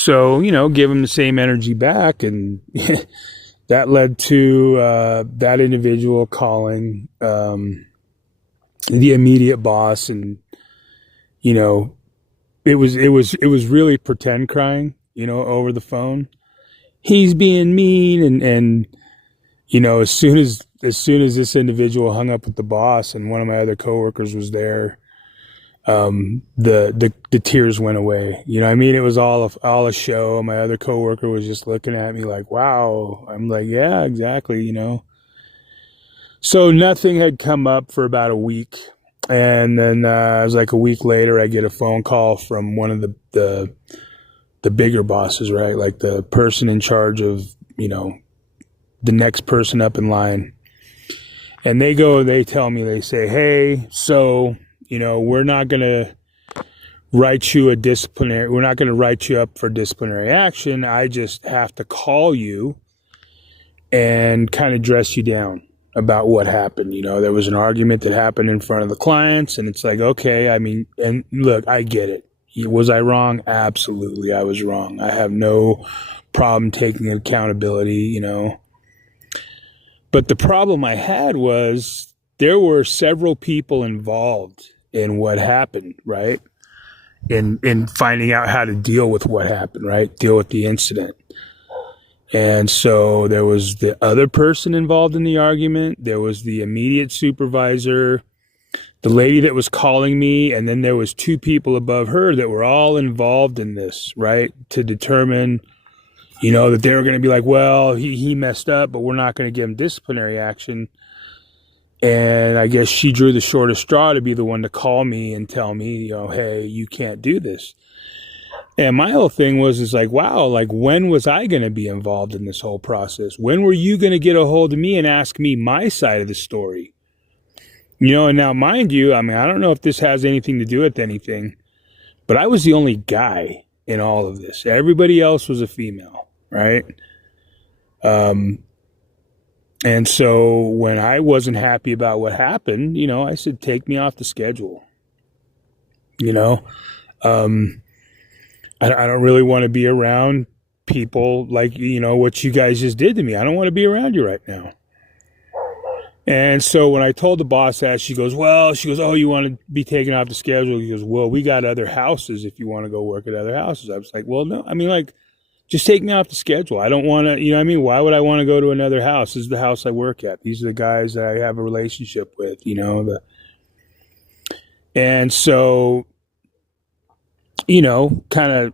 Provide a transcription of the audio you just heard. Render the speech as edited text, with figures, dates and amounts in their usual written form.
So, give him the same energy back. And that led to that individual calling the immediate boss. And, it was really pretend crying, over the phone. He's being mean. And as soon as this individual hung up with the boss and one of my other coworkers was there, the tears went away. I mean, it was all a show. My other coworker was just looking at me like, wow. I'm like, yeah, exactly. So nothing had come up for about a week. And then it was like a week later, I get a phone call from one of the bigger bosses, right? Like the person in charge of, the next person up in line. And they tell me, they say, hey, so, we're not going to write you we're not going to write you up for disciplinary action. I just have to call you and kind of dress you down about what happened. There was an argument that happened in front of the clients, and it's like, okay, I mean, and look, I get it. Was I wrong? Absolutely, I was wrong. I have no problem taking accountability, But the problem I had was there were several people involved in what happened, right? In finding out how to deal with what happened, right? Deal with the incident. And so there was the other person involved in the argument. There was the immediate supervisor, the lady that was calling me, and then there was two people above her that were all involved in this, right? To determine, that they were going to be like, well, he messed up, but we're not going to give him disciplinary action. And I guess she drew the shortest straw to be the one to call me and tell me, hey, you can't do this. And my whole thing is like, wow, like when was I going to be involved in this whole process? When were you going to get a hold of me and ask me my side of the story? And now mind you, I mean, I don't know if this has anything to do with anything, but I was the only guy in all of this. Everybody else was a female, right? And so when I wasn't happy about what happened, I said, take me off the schedule. I don't really want to be around people like, what you guys just did to me. I don't want to be around you right now. And so when I told the boss that, she goes, oh, you want to be taken off the schedule? He goes, well, we got other houses if you want to go work at other houses. I was like, well, no, I mean, like, just take me off the schedule. I don't want to, why would I want to go to another house? This is the house I work at. These are the guys that I have a relationship with, and so, kind of